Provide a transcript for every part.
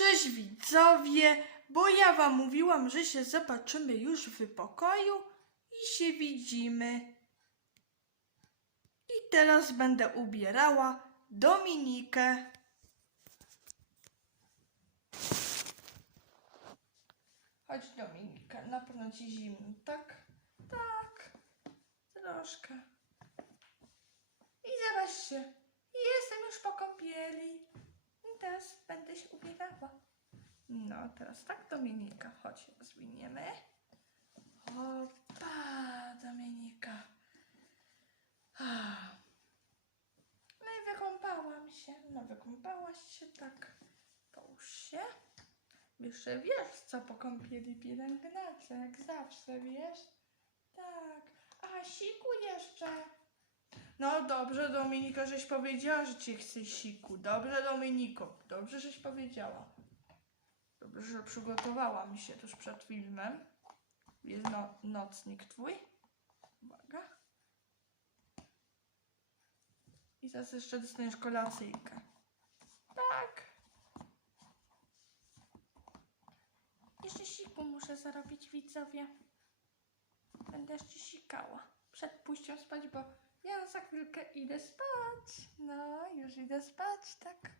Cześć widzowie, bo ja wam mówiłam, że się zobaczymy już w pokoju i się widzimy. I teraz będę ubierała Dominikę. Chodź Dominika, na pewno ci zimno, tak? Tak, troszkę. I zobaczcie, jestem już po kąpieli. I teraz będę się ubierała. No, teraz tak, Dominika, chodź, rozwiniemy. Opa, Dominika. No i wykąpałam się. No, wykąpałaś się, tak. Połóż się. Jeszcze wiesz, co po kąpieli pielęgnacja, jak zawsze, wiesz? Tak. A, siku jeszcze. No dobrze, Dominika, żeś powiedziała, że ci chce siku. Dobrze, Dominiko, dobrze, żeś powiedziała. Dobrze, że przygotowałam się tuż przed filmem. Jest no, nocnik twój. Uwaga. I zaraz jeszcze dostaniesz kolacyjkę. Tak. Jeszcze siku muszę zarobić, widzowie. Będę jeszcze sikała. Przed pójściem spać, bo ja za chwilkę idę spać. No, już idę spać, tak.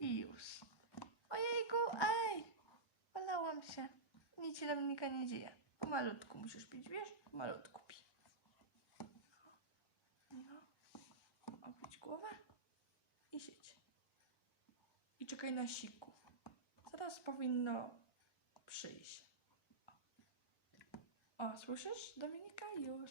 I już. Ojejku, ej! Polałam się. Nic się Dominika nie dzieje. Malutku musisz pić, wiesz? Malutku pi. No. Opić głowę i siedź. I czekaj na siku. Zaraz powinno przyjść. O, słyszysz, Dominika? Już.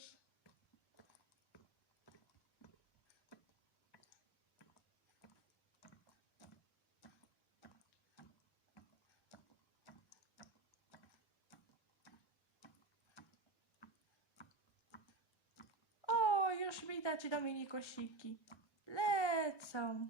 O, już widać Dominikosiki. Lecą.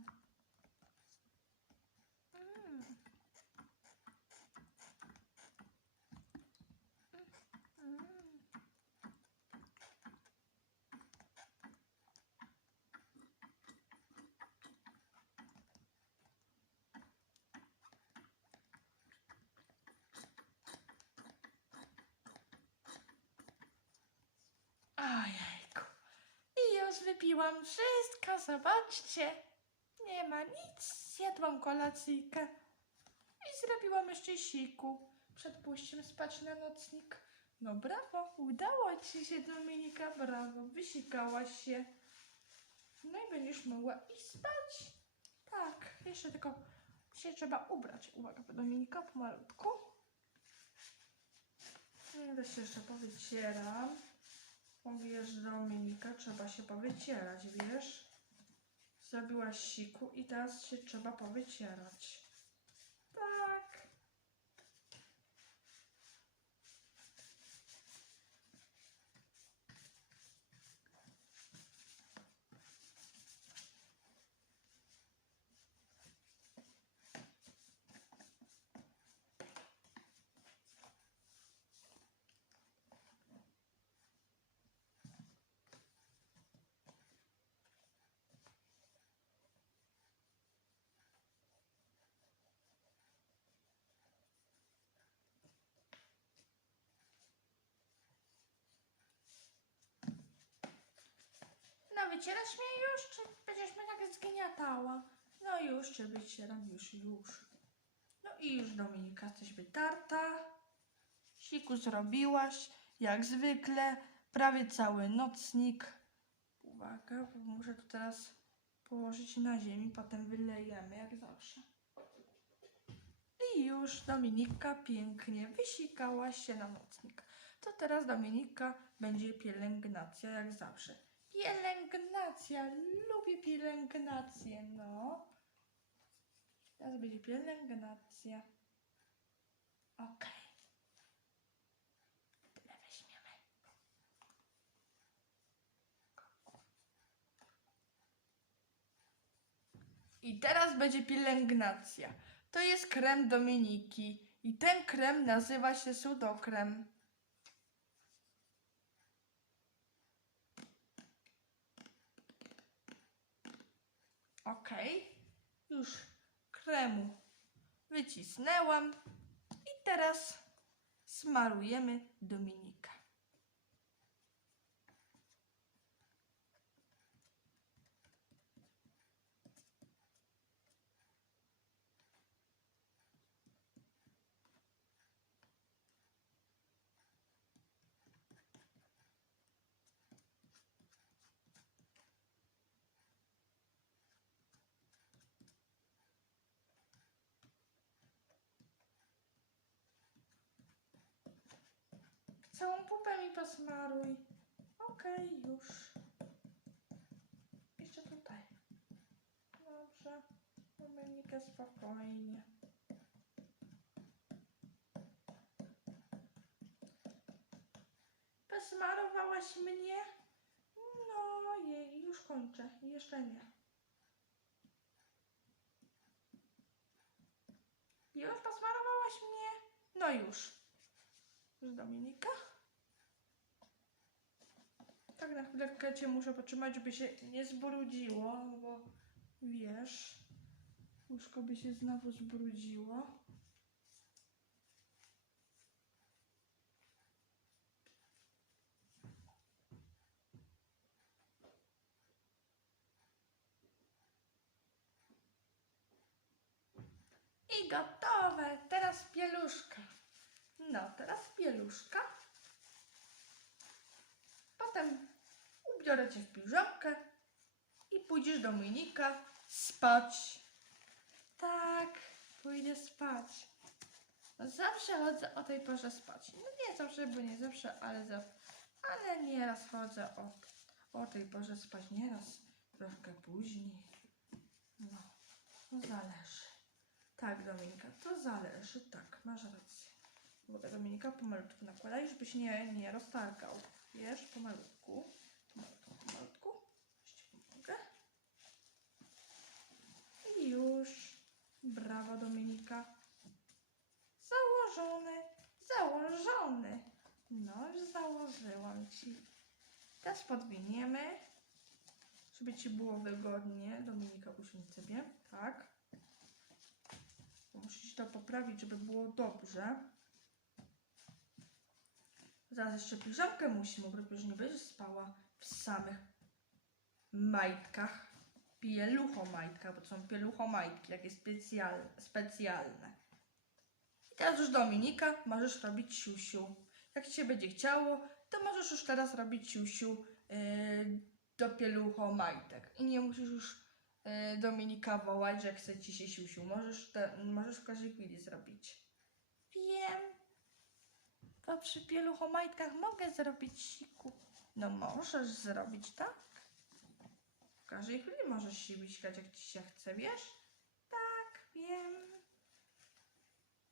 Wypiłam wszystko, zobaczcie. Nie ma nic, zjadłam kolacyjkę. I zrobiłam jeszcze siku. Przed pójściem spać na nocnik. No brawo, udało ci się Dominika, brawo, wysikałaś się. No i będziesz mogła iść spać. Tak, jeszcze tylko się trzeba ubrać. Uwaga, Dominika, pomalutku. I to się jeszcze powycieram. Mówisz, Dominika, trzeba się powycierać, wiesz? Zrobiłaś siku i teraz się trzeba powycierać. Tak. No wycierasz mnie już, czy będziesz mnie tak zgniatała? No już cię wycieram, już, już. No i już Dominika, jesteś wytarta. Siku zrobiłaś, jak zwykle, prawie cały nocnik. Uwaga, muszę to teraz położyć na ziemi, potem wylejemy, jak zawsze. I już Dominika pięknie wysikała się na nocnik. To teraz Dominika będzie pielęgnacja, jak zawsze. Pielęgnacja, lubię pielęgnację, no. Teraz będzie pielęgnacja. Okej. Tyle weźmiemy. I teraz będzie pielęgnacja. To jest krem Dominiki. I ten krem nazywa się sudokrem. Okej. już kremu wycisnęłam i teraz smarujemy Dominika. Całą pupę mi posmaruj. Okej, już. Jeszcze tutaj. Dobrze. Dominika spokojnie. Posmarowałaś mnie? No jej, już kończę. Jeszcze nie. Już posmarowałaś mnie? No już. Już Dominika? Tak na chwileczkę cię muszę potrzymać, żeby się nie zbrudziło, bo wiesz, łóżko by się znowu zbrudziło. I gotowe. Teraz pieluszka. No, teraz pieluszka. Potem ubiorę cię w piżamkę i pójdziesz do Dominika spać. Tak, pójdę spać. No zawsze chodzę o tej porze spać. No nie zawsze, bo nie zawsze, ale za, ale nieraz chodzę o, o tej porze spać. Nieraz troszkę później. No, to zależy. Tak, Dominika, to zależy. Tak, masz rację. Bo tego Dominika pomalutku nakładaj, żebyś nie, nie roztargał. Wiesz, pomalutku. Pomalutku, pomalutku. Ci pomogę. I już. Brawo, Dominika. Założony, założony. No, już założyłam ci. Teraz podwiniemy, żeby ci było wygodnie. Dominika, usiądź sobie. Tak. Ci to poprawić, żeby było dobrze. Zaraz jeszcze piżamkę musimy, bo już nie będziesz spała w samych majtkach. Pieluchomajtkach, bo to są pieluchomajtki, jakie specjalne, specjalne. I teraz już Dominika możesz robić siusiu. Jak ci się będzie chciało, to możesz już teraz robić siusiu yy, do pieluchomajtek. I nie musisz już yy, Dominika wołać, że chce ci się siusiu. Możesz, te, możesz w każdej chwili zrobić. Wiem. To przy pieluchomajtkach mogę zrobić siku. No możesz zrobić, tak? W każdej chwili możesz się wyśkać, jak ci się chce, wiesz? Tak, wiem.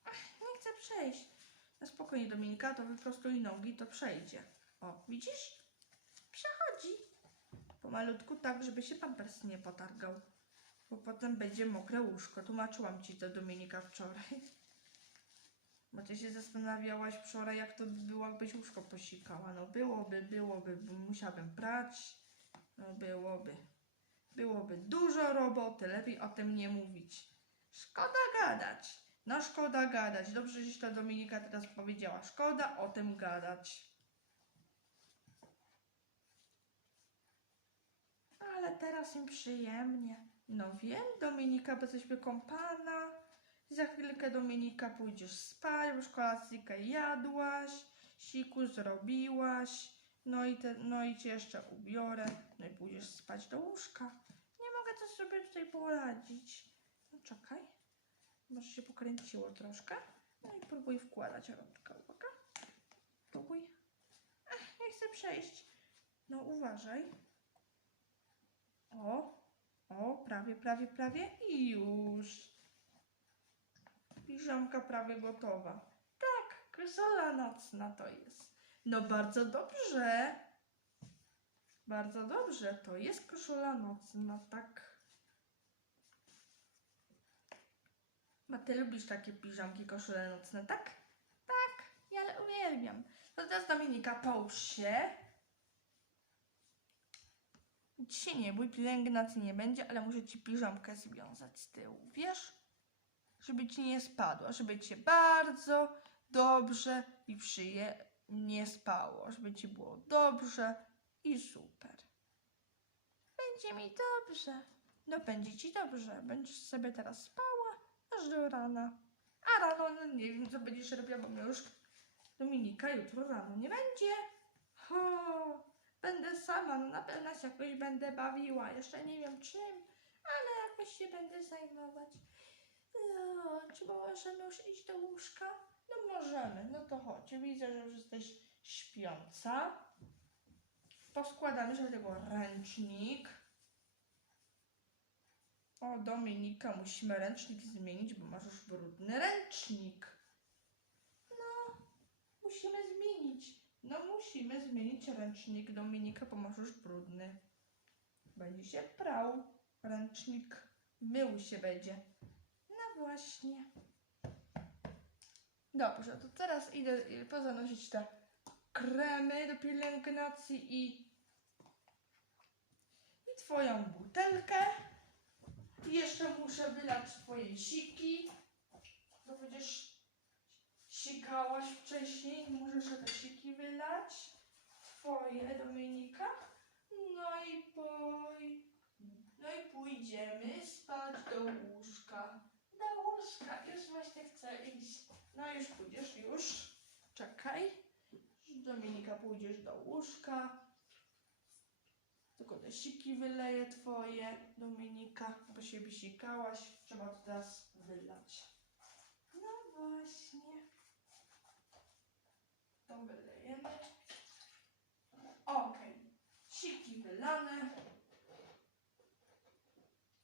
Ach, nie chcę przejść. No spokojnie, Dominika, to wyprostuj nogi, to przejdzie. O, widzisz? Przechodzi. Pomalutku tak, żeby się pampers nie potargał. Bo potem będzie mokre łóżko. Tłumaczyłam ci to Dominika wczoraj. Bo ty się zastanawiałaś wczoraj, jak to by było, jakbyś łóżko posikała. No byłoby, byłoby, bo musiałabym prać. No byłoby. Byłoby dużo roboty, lepiej o tym nie mówić. Szkoda gadać. No szkoda gadać. Dobrze, żeś ta Dominika teraz powiedziała. Szkoda o tym gadać. Ale teraz im przyjemnie. No wiem, Dominika, bo jesteś wykąpana. Za chwilkę Dominika pójdziesz spać, bo już kolacyjkę jadłaś, siku zrobiłaś, no i, te, no i cię jeszcze ubiorę, no i pójdziesz spać do łóżka. Nie mogę coś sobie tutaj poradzić. No czekaj, może się pokręciło troszkę. No i próbuj wkładać rączkę, uwaga. Próbuj. Ech, nie chcę przejść. No uważaj. O, o, prawie, prawie, prawie i już. Piżamka prawie gotowa. Tak, koszula nocna to jest. No bardzo dobrze. Bardzo dobrze, to jest koszula nocna, tak. Ma ty lubisz takie piżamki, koszule nocne, tak? Tak, ja uwielbiam. To teraz Dominika, połóż się. Się nie bój, pielęgnacji nie będzie, ale muszę ci piżamkę związać z tyłu, wiesz? Żeby ci nie spadła, żeby cię bardzo dobrze i przyjemnie spało, żeby ci było dobrze i super. Będzie mi dobrze. No będzie ci dobrze. Będziesz sobie teraz spała aż do rana. A rano no nie wiem, co będziesz robiła, bo już Dominika jutro rano nie będzie. Ho, będę sama, no na pewno się jakoś będę bawiła. Jeszcze nie wiem czym, ale jakoś się będę zajmować. No, czy możemy już iść do łóżka? No możemy, no to chodź. Widzę, że już jesteś śpiąca. Poskładamy do tego ręcznik. O, Dominika, musimy ręcznik zmienić, bo masz już brudny ręcznik. No, musimy zmienić. No, musimy zmienić ręcznik Dominika, bo masz już brudny. Będzie się prał ręcznik. Mył się będzie. Właśnie. Dobrze, to teraz idę y, pozanosić te kremy do pielęgnacji i, i twoją butelkę. Jeszcze muszę wylać twoje siki. Bo przecież sikałaś wcześniej, muszę te siki wylać. Twoje, Dominika. No i poj... No i pójdziemy spać do łóżka. Do łóżka, już właśnie chcę iść. No już pójdziesz, już. Czekaj. Dominika, pójdziesz do łóżka. Tylko te siki wyleję twoje, Dominika, bo się wysikałaś. Trzeba to teraz wylać. No właśnie. To wylejemy. Okej. Siki wylane.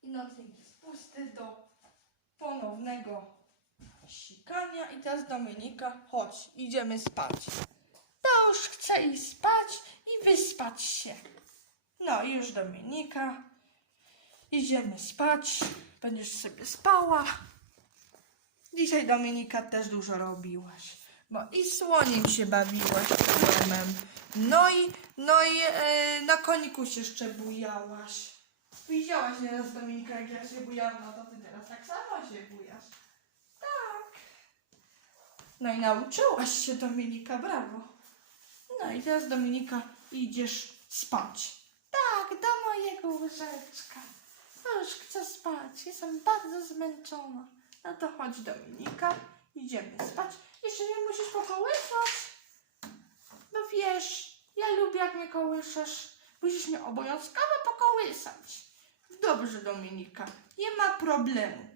I nocnik jest pusty do ponownego sikania. I teraz Dominika, chodź, idziemy spać. To już chcę iść spać i wyspać się. No i już Dominika. Idziemy spać. Będziesz sobie spała. Dzisiaj Dominika też dużo robiłaś. Bo i słoniem się bawiłaś. No i, no i e, na koniku się jeszcze bujałaś. Widziałaś nieraz Dominika, jak ja się bujałam, no to ty teraz tak samo się bujasz. Tak. No i nauczyłaś się Dominika, brawo. No i teraz Dominika idziesz spać. Tak, do mojego łóżeczka. Już chcę spać, jestem bardzo zmęczona. No to chodź Dominika, idziemy spać. Jeszcze nie musisz pokołysać. No wiesz, ja lubię jak mnie kołyszesz. Musisz mnie obowiązkowo pokołysać. Dobrze Dominika, nie ma problemu.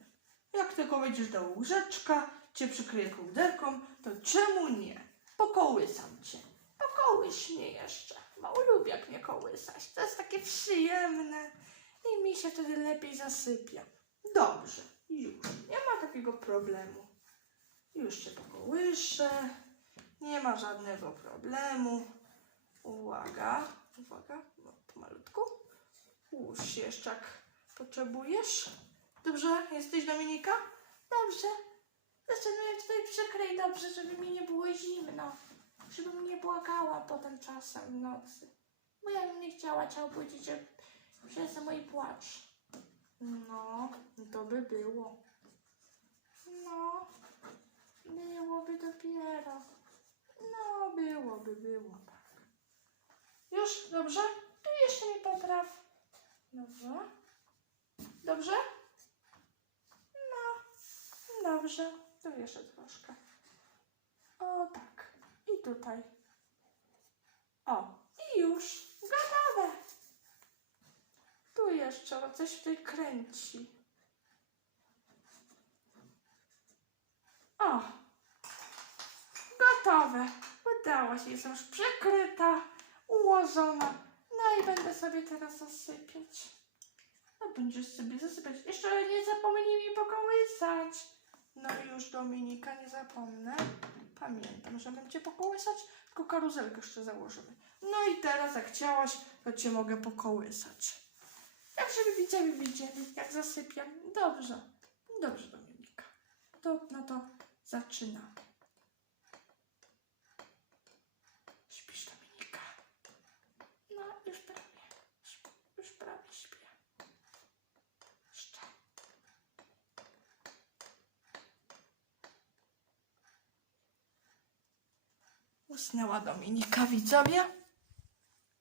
Jak tylko wejdziesz do łóżeczka, cię przykryję kołderką, to czemu nie? Pokołysam cię. Pokołyś mnie jeszcze, bo lubię jak mnie kołysać. To jest takie przyjemne i mi się wtedy lepiej zasypia. Dobrze, już. Nie ma takiego problemu. Już cię pokołyszę. Nie ma żadnego problemu. Uwaga, uwaga, no. Ułóż się jeszcze jak potrzebujesz. Dobrze, jesteś Dominika? Dobrze. Zresztą mnie tutaj przykryj dobrze, żeby mi nie było zimno. Żebym nie błagała potem czasem w nocy. Bo ja bym nie chciała cię obudzić że- przez mój płacz. No, to by było. No, byłoby dopiero. No, byłoby, było tak. Już, dobrze? Tu jeszcze mi popraw. Dobrze. Dobrze? No, dobrze. Tu jeszcze troszkę. O, tak. I tutaj. O, i już. Gotowe. Tu jeszcze coś tutaj kręci. O, gotowe. Udało się, jestem już przykryta, ułożona. No i będę sobie teraz zasypiać. No będziesz sobie zasypiać. Jeszcze nie zapomnij mi pokołysać. No i już Dominika, nie zapomnę. Pamiętam, że mam cię pokołysać, tylko karuzelkę jeszcze założymy. No i teraz jak chciałaś, to cię mogę pokołysać. Jak żeby widzowie widzieli, jak zasypiam. Dobrze, dobrze Dominika. To, no to zaczynamy. Śpisz Dominika? No, już prawie. Już, już Usnęła Dominika, widzowie.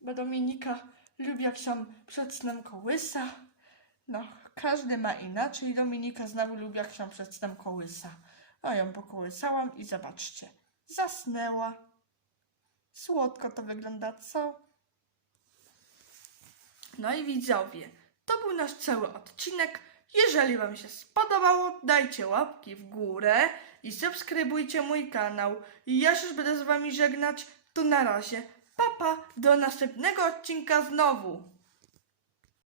Bo Dominika lubi jak się przed snem kołysa. No, każdy ma inaczej. Dominika znowu lubi jak się przed snem kołysa. A ją pokołysałam i zobaczcie. Zasnęła. Słodko to wygląda, co? No i widzowie, to był nasz cały odcinek. Jeżeli Wam się spodobało, dajcie łapki w górę i subskrybujcie mój kanał. Ja się już będę z Wami żegnać. To na razie. Papa, do następnego odcinka znowu.